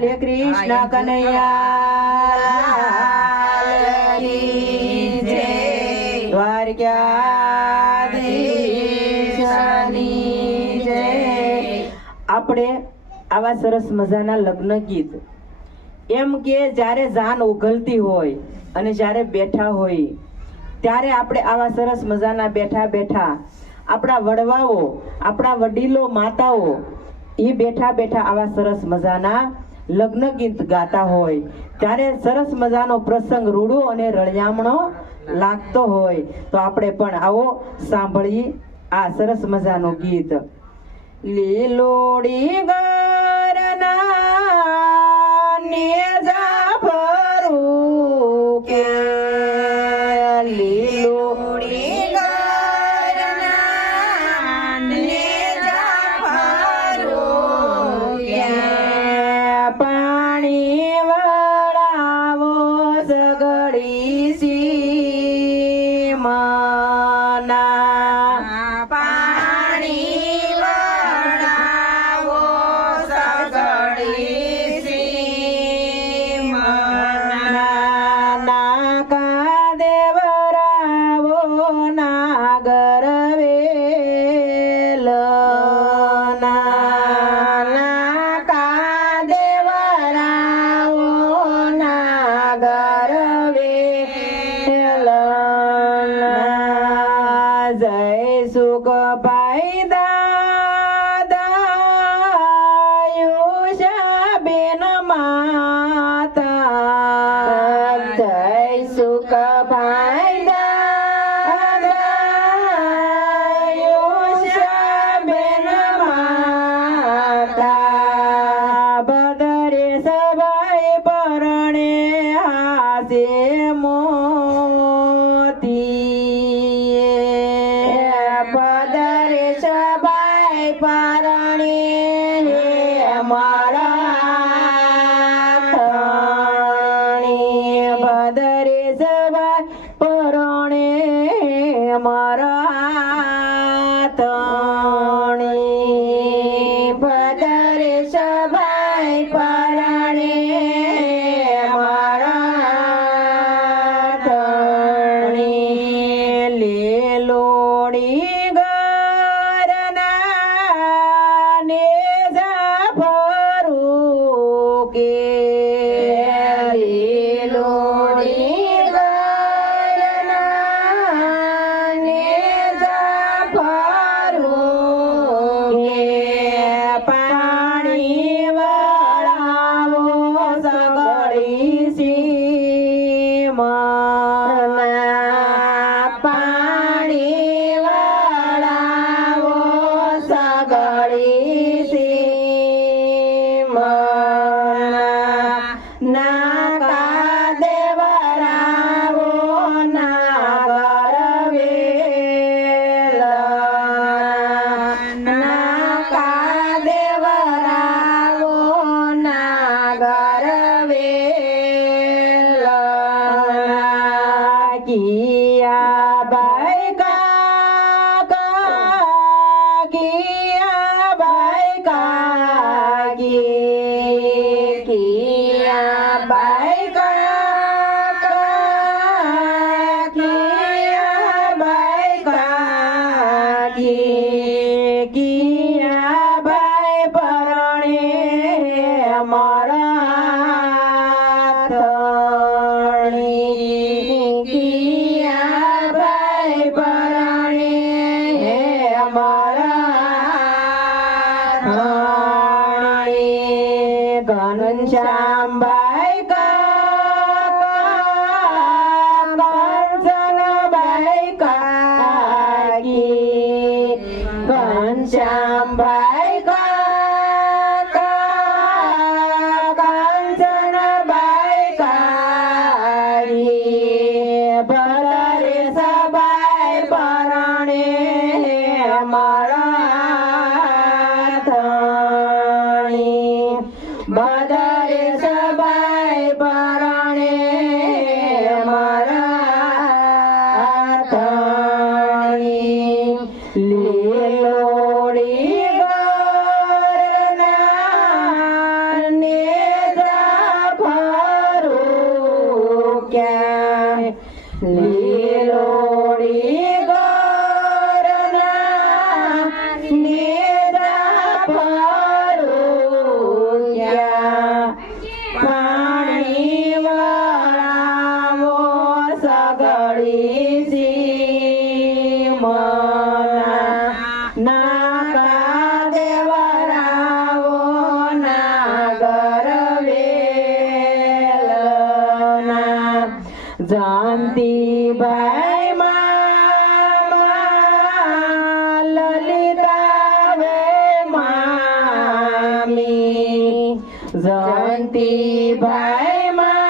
બોલે કૃષ્ણ કનૈયા આપણે આવા સરસ મજાના લગ્ન ગીત. એમ કે જ્યારે જાન ઉઘલતી હોય અને જ્યારે બેઠા હોય ત્યારે આપણે આવા સરસ મજાના બેઠા બેઠા આપણા વડવાઓ આપણા વડીલો માતાઓ એ બેઠા બેઠા આવા સરસ મજાના લગ્ન ગીત ગાતા હોય, ત્યારે સરસ મજાનો પ્રસંગ રૂડો અને રળિયામણો લાગતો હોય. તો આપણે પણ આવો સાંભળીએ આ સરસ મજાનું ગીત. લીલોડી ગરના નાગર જય સુખ ભાઈ મારા તણી પદરે સભાઈ aqui शांबाई कांचन बाय कारे सबाय परणे मारा જયંતીભાઈ મામા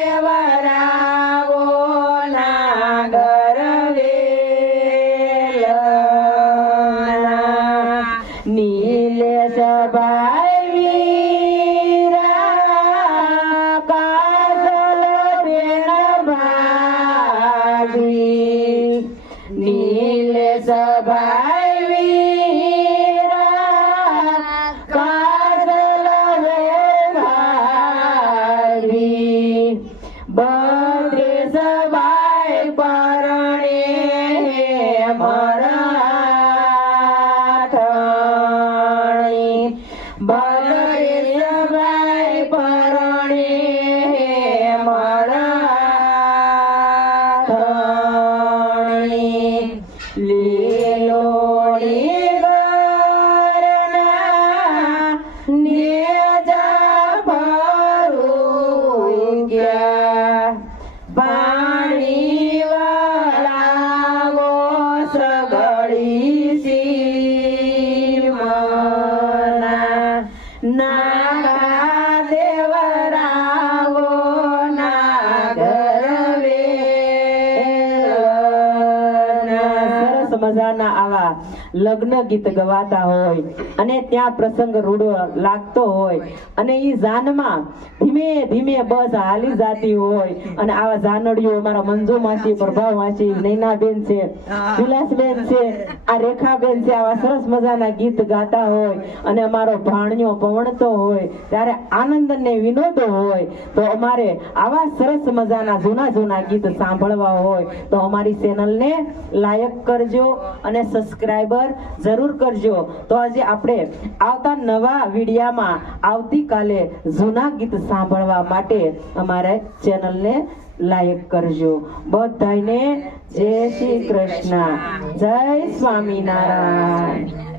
Nossa મજાના આવા લગ્ન ગીત ગવાતા હોય અને ત્યાં પ્રસંગ રૂડો લાગતો હોય અને એ જાનમાં ધીમે ધીમે બસ હાલી જાતી હોય અને આવા જાનડીઓ મારા મંજુ માસી પ્રભાવ માસી નૈનાબેન છે વિલાસબેન છે આ રેખાબેન છે આવા સરસ મજાના ગીત ગાતા હોય અને અમારો ભાણિયો પવણતો હોય ત્યારે આનંદ ને વિનોદો હોય તો અમારે આવા સરસ મજાના જૂના જૂના ગીત સાંભળવા હોય તો અમારી ચેનલને લાયક કરજો. અને સબસ્ક્રાઈબર જરૂર કરજો. તો આજે આપણે આવતા નવા વિડીયામાં આવતીકાલે જૂના ગીત સાંભળવા માટે અમારા ચેનલને લાયક કરજો. બધાને જય શ્રી કૃષ્ણ. જય સ્વામિનારાયણ.